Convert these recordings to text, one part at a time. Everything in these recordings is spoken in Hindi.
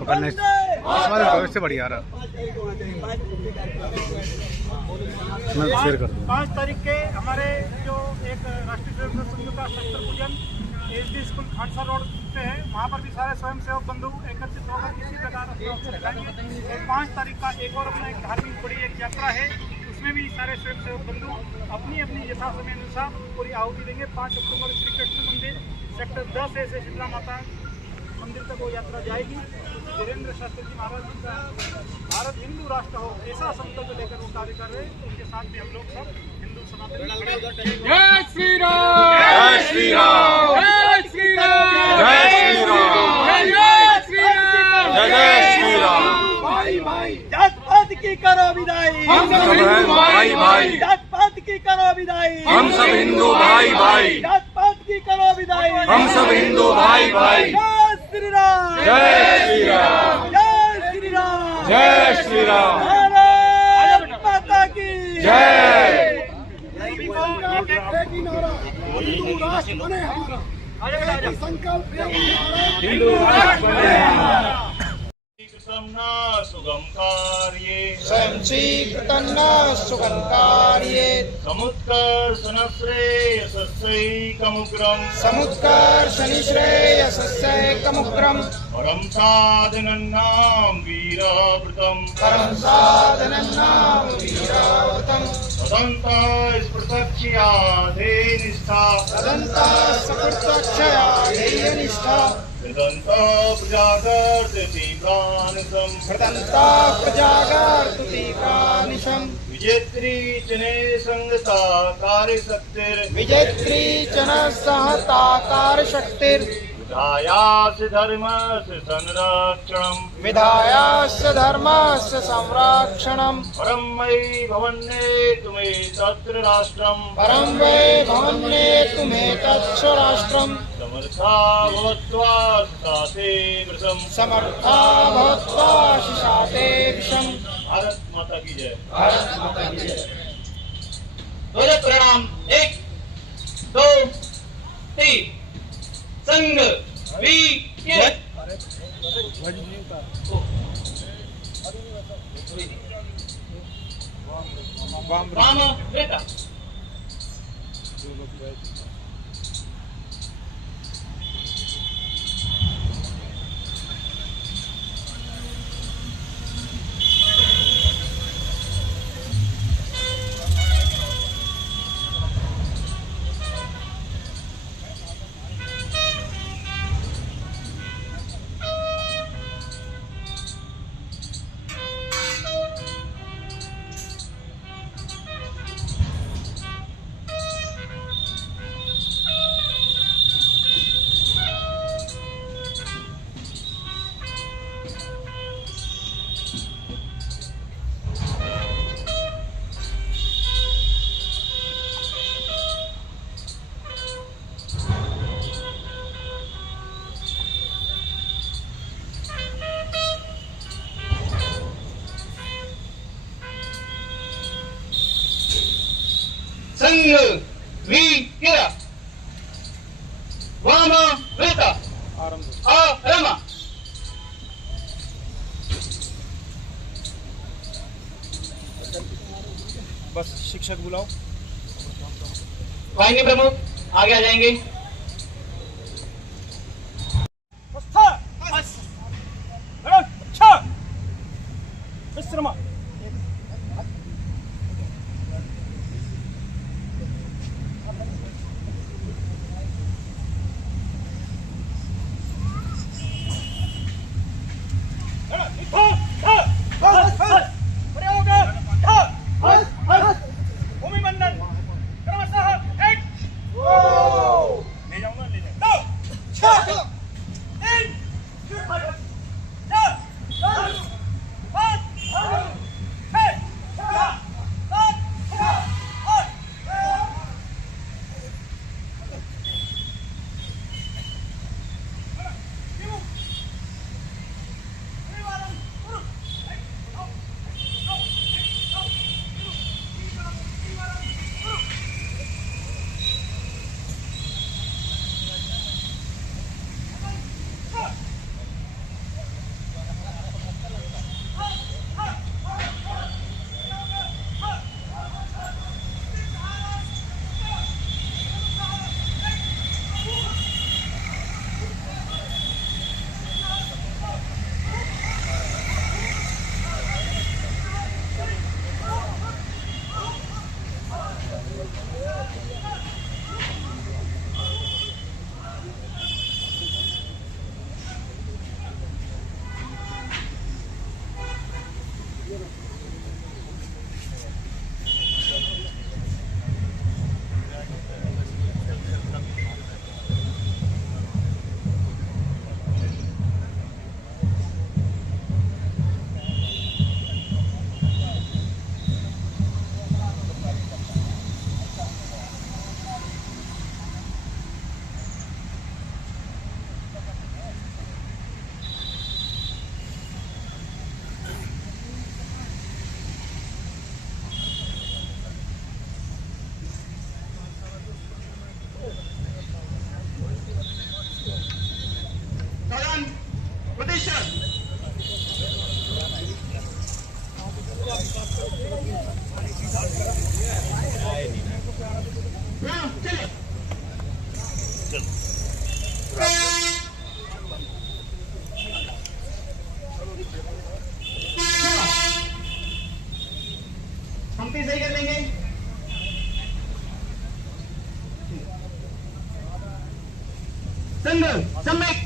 पकड़ने इससे बढ़िया रहा। मैं शेयर कर दूँ। 5 तारीख के हमारे जो एक राष्ट्रीय स्वयंसेवक संघ का शस्त्र पूजन एसडी स्कूल खानसा रोड पे है, वहाँ पर भी सारे स्वयंसेवक बंधु एकत्रित होकर किसी प्रकार 5 तारीख का एक और अपना एक धार्मिक बड़ी एक यात्रा है, उसमें भी सारे स्वयंसेवक बंधु अपनी अपनी यथा समय अनुसार पूरी आहुति देंगे। 5 अक्टूबर श्री कृष्ण मंदिर सेक्टर 10 से शीतला माता मंदिर तक वो यात्रा जाएगी। धीरेन्द्र शास्त्री जी महाराज जी का भारत हिंदू राष्ट्र हो ऐसा संकल्प लेकर वो कार्य कर रहे हैं। उनके साथ भी हम लोग सब हिंदू सनातन। जय श्री राम, जय श्री राम, जय श्री राम, जय श्री राम, जय श्री राम, जय श्री राम। भाई भाई जात पात की करो विदाई, हम सब हिंदू भाई भाई, जात पात की करो विदाई, हम सब हिंदू भाई भाई, जात पात की करो विदाई, हम सब हिंदू भाई भाई। जय श्री राम, जय श्री राम, जय श्री राम, जय श्री राम, भारत माता की जय। हिंदू राष्ट्र बने हमारा, संकल्प हिंदू राष्ट्र बने हमारा। सुगम कार्ये स्वयं शीघ्रतं न सुगम कार्ये समुत्कर्षणश्रेयसस्यैकमुग्रम् समुत्कर्षणिश्रेयसस्यैकमुग्रम् परं साधनन्नां वीरावृतम् सदन्ता स्पृतक्षया धेयनिष्ठा कृदन्ता प्रजागार्तुतीव्रानिशम् विजेत्री चने संगता विजेत्री जन सहताकारशक्तिर् विधायास्य धर्मस्य संरक्षणम् विधायास्य धर्मस्य संरक्षणम् परं वै भवन्ने तुमे तत्र राष्ट्रम् परं वै भवन्नेतुमेतच्च राष्ट्रम् समर्था भवत्वा साते व्रतम् समर्था भवत्वा शिशाते विषम्। भारत माता की जय। भारत माता की जय। प्रणाम। 1 2 3 संघ वीर वाम बेटा संघ वीर वाम बेटा आरंभ। बस शिक्षक बुलाओ। वाहिनी प्रमुख आगे आ जाएंगे। पंक्ति सही कर लेंगे। संघ सम्यक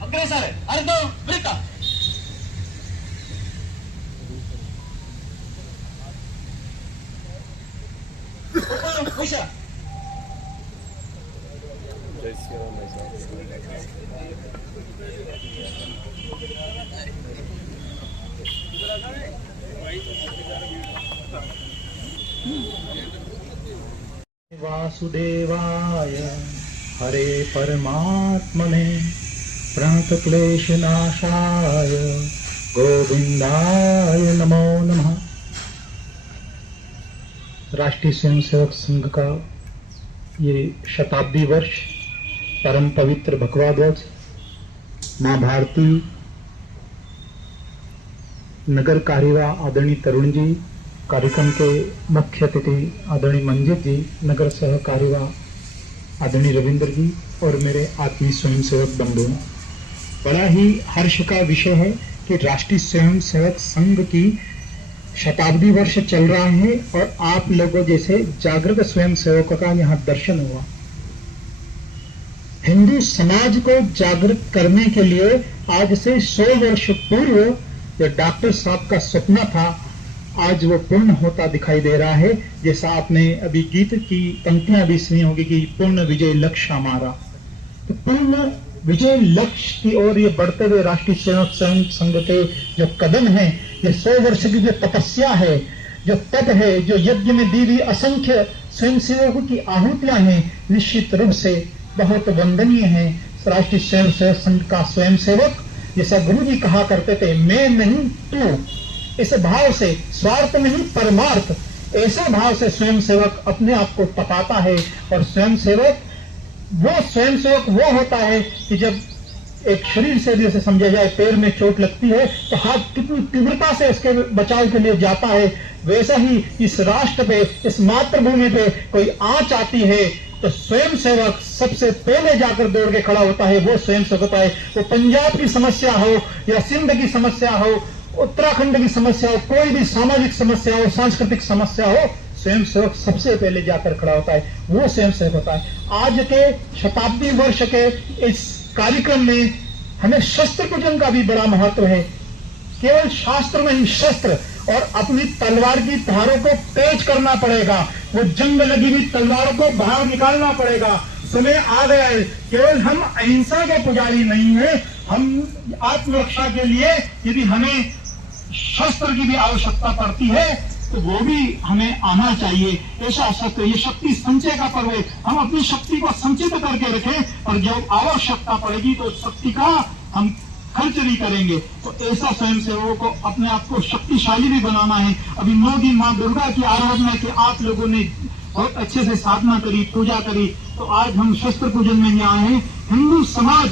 अग्रेसर अर्धो वृत्त उषा वासुदेवाय हरे परमात्मने प्रणतक्लेशनाशाय गोविंदाय नमो नमः। राष्ट्रीय स्वयंसेवक संघ का ये शताब्दी वर्ष परम पवित्र भगवा ध्वज मां भारती नगर कारीवा आदरणीय तरुण जी, कार्यक्रम के मुख्य अतिथि आदरणीय मंजित जी, नगर सह कारीवा आदरणीय रविंद्र जी और मेरे आत्मीय स्वयंसेवक बंधु, बड़ा ही हर्ष का विषय है कि राष्ट्रीय स्वयंसेवक संघ की शताब्दी वर्ष चल रहा है और आप लोगों जैसे जागृत स्वयंसेवकों का यहाँ दर्शन हुआ। हिंदू समाज को जागृत करने के लिए आज से 100 वर्ष पूर्व जो डॉक्टर साहब का सपना था, आज वो पूर्ण होता दिखाई दे रहा है। जैसा आपने अभी गीत की पंक्तियां भी सुनी होगी कि पूर्ण विजय लक्ष्य हमारा, तो पूर्ण विजय लक्ष्य की ओर ये बढ़ते हुए राष्ट्रीय स्वयंसेवक संघ के जो कदम है, ये 100 वर्ष की जो तपस्या है, जो तप है, जो यज्ञ में दी हुई असंख्य स्वयंसेवकों की आहुतियां हैं, निश्चित रूप से बहुत वंदनीय है। राष्ट्रीय स्वयंसेवक संघ का स्वयंसेवक, जैसा गुरु जी कहा करते थे, मैं नहीं तू, इस भाव से, स्वार्थ नहीं परमार्थ, ऐसे भाव से स्वयंसेवक अपने आप को तपाता है। और स्वयंसेवक वो होता है कि जब एक शरीर से जैसे समझा जाए पैर में चोट लगती है तो हाथ कितनी तीव्रता से इसके बचाव के लिए जाता है, वैसा ही इस राष्ट्र पे, इस मातृभूमि पे कोई आंच आती है तो स्वयंसेवक सबसे पहले जाकर दौड़ के खड़ा होता है। वो स्वयंसेवक होता है। वो पंजाब की समस्या हो या सिंध की समस्या हो, उत्तराखंड की समस्या हो, कोई भी सामाजिक समस्या हो, सांस्कृतिक समस्या हो, स्वयंसेवक सबसे पहले जाकर खड़ा होता है। वो स्वयंसेवक होता है। आज के शताब्दी वर्ष के इस कार्यक्रम में हमें शस्त्र पूजन का भी बड़ा महत्व है। केवल शास्त्र में ही शस्त्र और अपनी तलवार की धारों को तेज करना पड़ेगा। वो जंग लगी हुई तलवारों को बाहर निकालना पड़ेगा। समय आ गया है। केवल हम अहिंसा के पुजारी नहीं है, हम आत्मरक्षा के लिए यदि हमें शस्त्र की भी आवश्यकता पड़ती है तो वो भी हमें आना चाहिए। ऐसा शस्त्र, ये शक्ति संचय का पर्व है। हम अपनी शक्ति को संचित करके रखें और जब आवश्यकता पड़ेगी तो शक्ति का हम खर्च भी करेंगे। तो ऐसा स्वयंसेवकों को अपने आप को शक्तिशाली भी बनाना है। अभी 9 दिन मां दुर्गा की आराधना के आप लोगों ने बहुत अच्छे से साधना करी, पूजा करी, तो आज हम शस्त्र पूजन में ही आए हैं। हिंदू समाज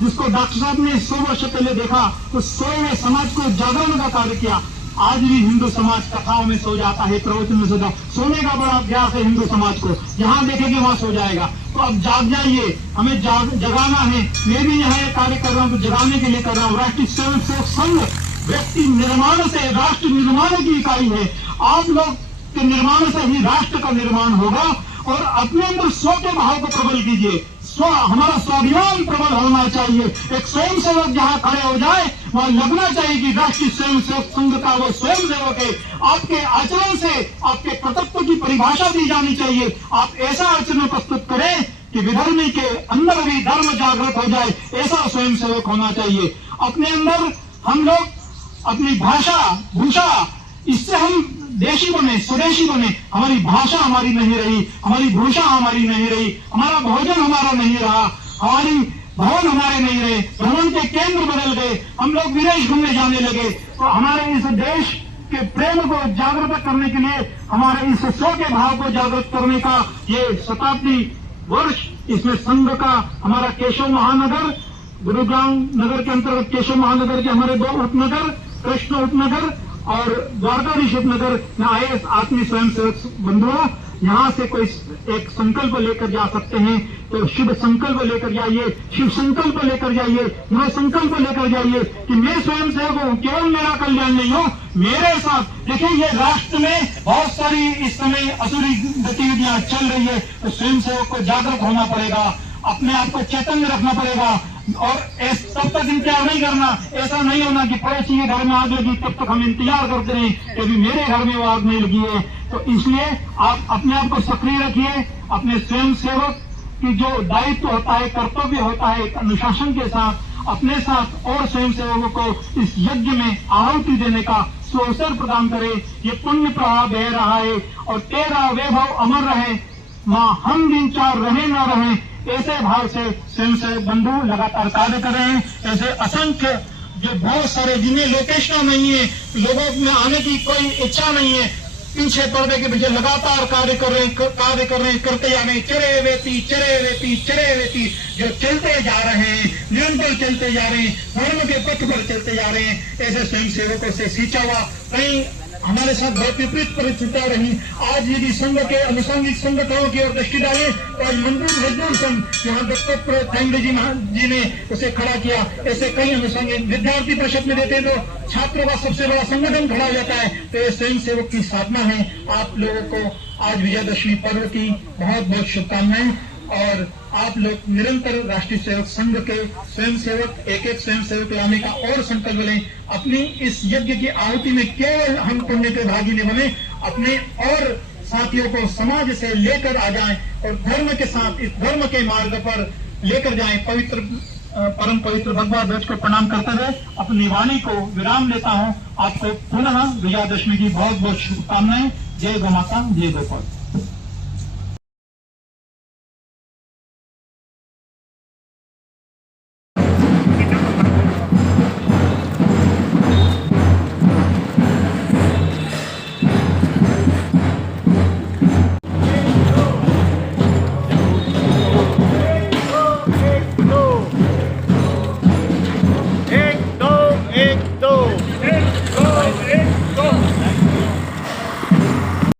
जिसको डॉक्टर साहब ने 100 वर्ष पहले देखा तो 100वें समाज को जागरण का कार्य किया। आज भी हिंदू समाज कथाओं में सो जाता है, प्रवचन में सो जाता है। सोने का बड़ा अभ्यास है हिंदू समाज को, जहां देखेंगे वहां सो जाएगा। तो अब जाग जाइए, हमें जगाना है। मैं भी यहाँ कार्य कर रहा हूँ तो जगाने के लिए कर रहा हूँ। राष्ट्रीय स्वयंसेवक संघ व्यक्ति निर्माण से राष्ट्र निर्माण की इकाई है। आप लोग के निर्माण से ही राष्ट्र का निर्माण होगा। और अपने अंदर स्व के भाव को प्रबल कीजिए। हमारा स्वाभिमान प्रबल होना चाहिए। एक स्वयंसेवक जहां खड़े हो जाए वहां लगना चाहिए कि राष्ट्रीय स्वयं सेवक संघ का वो स्वयं सेवक है। आपके आचरण से आपके कर्तव्य की परिभाषा दी जानी चाहिए। आप ऐसा आचरण प्रस्तुत करें कि विधर्मी के अंदर भी धर्म जागृत हो जाए, ऐसा स्वयं सेवक होना चाहिए। अपने अंदर हम लोग अपनी भाषा भूषा, इससे हम देशी बने, स्वदेशी बने। हमारी भाषा हमारी नहीं रही, हमारी भूषा हमारी नहीं रही, हमारा भोजन हमारा नहीं रहा, हमारी भवन हमारे नहीं रहे, भ्रमण के केंद्र बदल गए, हम लोग विदेश घूमने जाने लगे। तो हमारे इस देश के प्रेम को जागृत करने के लिए, हमारे इस स्व के भाव को जागृत करने का ये शताब्दी वर्ष, इसमें संघ का हमारा केशव महानगर, गुरुग्राम नगर के अंतर्गत केशव महानगर के हमारे 2 उपनगर, कृष्ण उपनगर और द्वारकाधीश उपनगर में आए आत्मीय स्वयंसेवक बंधुओं, यहाँ से कोई एक संकल्प लेकर जा सकते हैं तो शुभ संकल्प लेकर जाइए, शिव संकल्प लेकर जाइए, दृढ़ संकल्प लेकर जाइए कि मैं स्वयं सेवक हूँ, केवल मेरा कल्याण नहीं हो, मेरे साथ। देखिए, ये राष्ट्र में बहुत सारी इस समय असुरी गतिविधियां चल रही है, तो स्वयं सेवक को जागरूक होना पड़ेगा, अपने आप को चैतन्य रखना पड़ेगा और तब तक इंतजार नहीं करना। ऐसा नहीं होना कि पड़ोसी के घर में आग लगी तब तक हम इंतजार करते रहे कि अभी मेरे घर में वो आग नहीं लगी है। तो इसलिए आप अपने आप को सक्रिय रखिए, अपने स्वयं सेवक की जो दायित्व होता है, कर्तव्य होता है, एक अनुशासन के साथ अपने साथ और स्वयं सेवकों को इस यज्ञ में आहुति देने का अवसर प्रदान करे। ये पुण्य प्रवाह बह रहा है और तेरा वैभव अमर रहे, मां हम दिन चार रहे न रहे, ऐसे भाव से स्वयं सेवक बंधु लगातार कार्य कर रहे हैं। ऐसे असंख्य जो बहुत सारे जिन्हें लोकेशन नहीं है, लोगों में आने की कोई इच्छा नहीं है, पीछे पर्दे के पीछे लगातार कार्य कर रहे हैं, करते जा रहे हैं, चरे वेती जो चलते जा रहे हैं, निरंतर चलते जा रहे हैं, धर्म के पथ पर चलते जा रहे हैं। ऐसे स्वयं सेवकों से सींचा हुआ कहीं हमारे साथ बहुत विपरीत परिस्थितियां रही। आज यदि संघ के अनुषंगिक संगठनों की ओर दृष्टि डालें तो आज मजदूर संघ, यहाँ दत्तोत्तर थैंगड़े जी ने उसे खड़ा किया। ऐसे कई अनुषंगिक विद्यार्थी परिषद में देते हैं तो छात्रों का सबसे बड़ा संगठन खड़ा हो जाता है। तो ये स्वयं सेवक की साधना है। आप लोगों को आज विजयादशमी पर्व की बहुत बहुत शुभकामनाएं और आप लोग निरंतर राष्ट्रीय सेवक संघ के स्वयं सेवक एक स्वयं सेवक लाने का और संकल्प लें। अपनी इस यज्ञ की आहुति में केवल हम पुण्य के भागी न बने, अपने और साथियों को समाज से लेकर आ जाएं और धर्म के साथ इस धर्म के मार्ग पर लेकर जाएं। परम पवित्र भगवान ध्वज को प्रणाम करते हुए अपनी वाणी को विराम लेता हूँ। आपको पुनः विजयादशमी की बहुत बहुत शुभकामनाएं। जय गौ माता, जय गोपाल।